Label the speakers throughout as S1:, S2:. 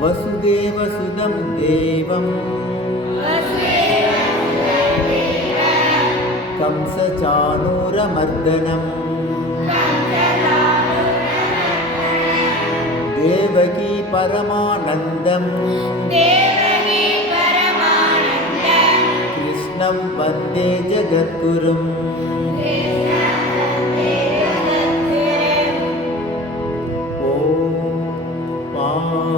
S1: वसुदेवसुदं देवं कंसचानूरमर्दनं देवकी परमानन्दं कृष्णं वन्दे जगद्गुरम्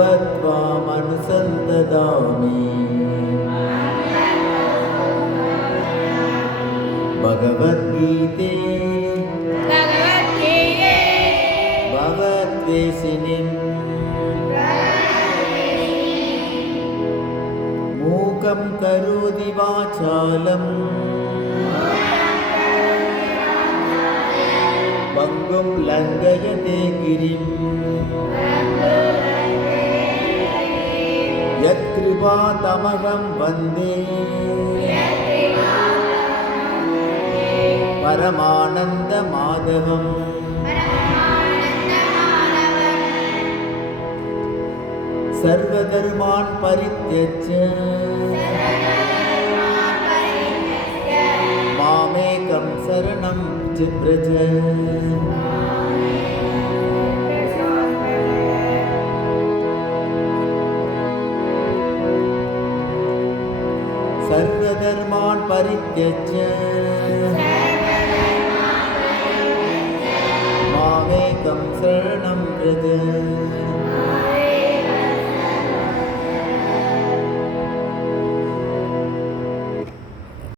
S1: भवत्वामनुसन्ददामि भगवद्गीते भवद्वेशिनिम् मूकं करोति वाचालम् भङ्गुं लङ्घयते गिरिम् யத்ரிபா தமகம் வந்தே பரமானந்த மாதவம் சர்வ தருமான் பரித்தச்ச மாமேகம் சரணம் சிப்ரஜ சர்வதர்மான் பரித்தச்ச மாவேகம் சரணம் பிரஜ